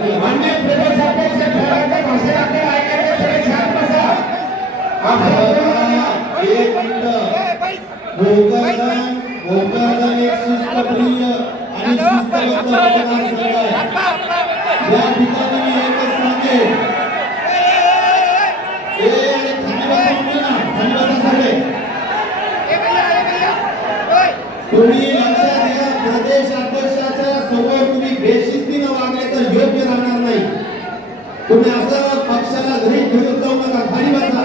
माननीय प्रदेशाध्यक्ष ठरावाचे भाषण आपल्याला ऐकायचे सगळे शांत बसा. एक मिनिट भोकरदन एक शिस्तप्रिय आणि शिस्तबद्ध मतदारसंघ आहे. या ठिकाणी मी एकच सांगेन तुम्ही लक्षात घ्या प्रदेश अध्यक्षाच्या समोर तुम्ही बेशिस्तीने वागले तर योग्य राहणार नाही. तुम्ही असं पक्षाला घरी घेऊन जाऊ नका. खाली बसा.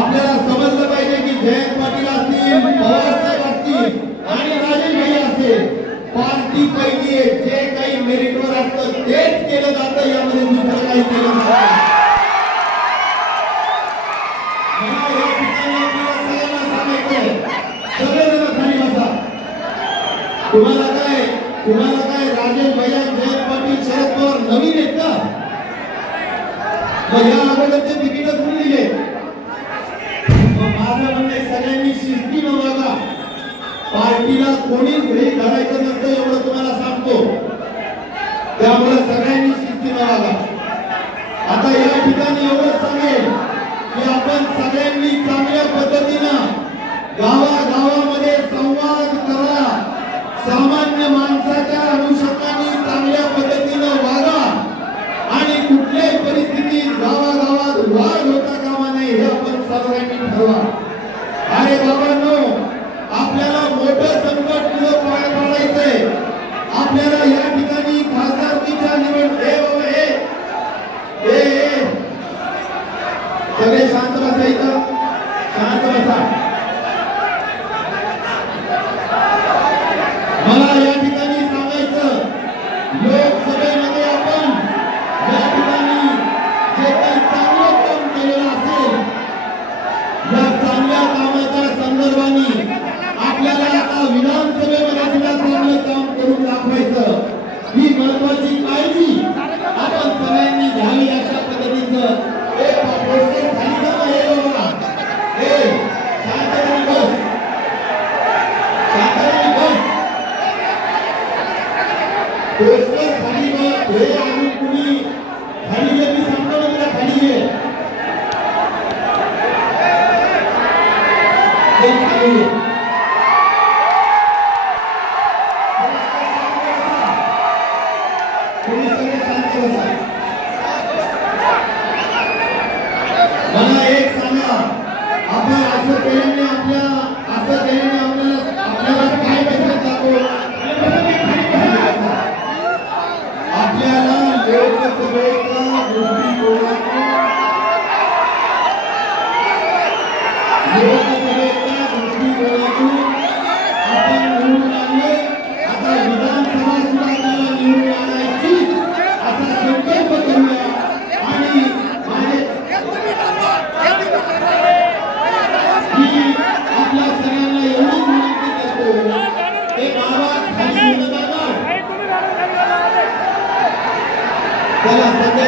आपल्याला समजलं पाहिजे की जयंत पाटील असतील, पवारसाहेब असतील आणि राजेश भाई असतील, पार्टी पैकी जे काही मेरिटवर असतं तेच केलं जातं. यामध्ये दुसरं काही केलं जातं. तुम्हाला काय राजेश भैया जयंत पाटील शरद पवार नवीन आहेत का? मग या अगोदरचे तिकीट कोणी दिले? माझं म्हणणे सगळ्यांनी शिस्तीनं वागा. पार्टीला कोणीच घरी धरायचं नसतं एवढं तुम्हाला सांगतो. त्यामुळे सगळ्यांनी शिस्तीनं वागा. आता या ठिकाणी एवढंच सांगेल की आपण सगळ्यांनी चांगल्या पद्धतीनं गावागावामध्ये संवाद करा. सामान्य माणसाच्या अनुषंगाने चांगल्या पद्धतीनं वागा आणि कुठल्याही परिस्थितीत गावागावात वाद होता कामा नये हे आपण सर्वांनी ठरवा. अरे बाबांनो, आपल्याला मोठं संकट पुढे पार पाडायचंय. आपल्याला या ठिकाणी खासदारकीच्या निवड सगळे शांत बसायचं. शांत बसा. मला या ठिकाणी सांगायचं लोकसभेमध्ये आपण या ठिकाणी जे काही चांगलं काम केलेलं असेल या चांगल्या कामाच्या संदर्भाने आपल्याला आता विधानसभेमध्ये सुद्धा चांगलं काम करून दाखवायचं. ही महत्वाची काळजी आपण सगळ्यांनी घ्यावी. अशा पद्धतीचं मला एक सांगा, आपण असं केल्याने आपल्याला काय बसत जातो? आपल्याला लोकसभेच्या दृष्टिकोनातून आपण निवडून आणले. आता विधानसभा सुद्धा आपल्याला निवडून आणायची असा संकल्प करूया. आणि आपल्या सगळ्यांना एवढीच विनंती करतो ते बाबा खाली त्याला सध्या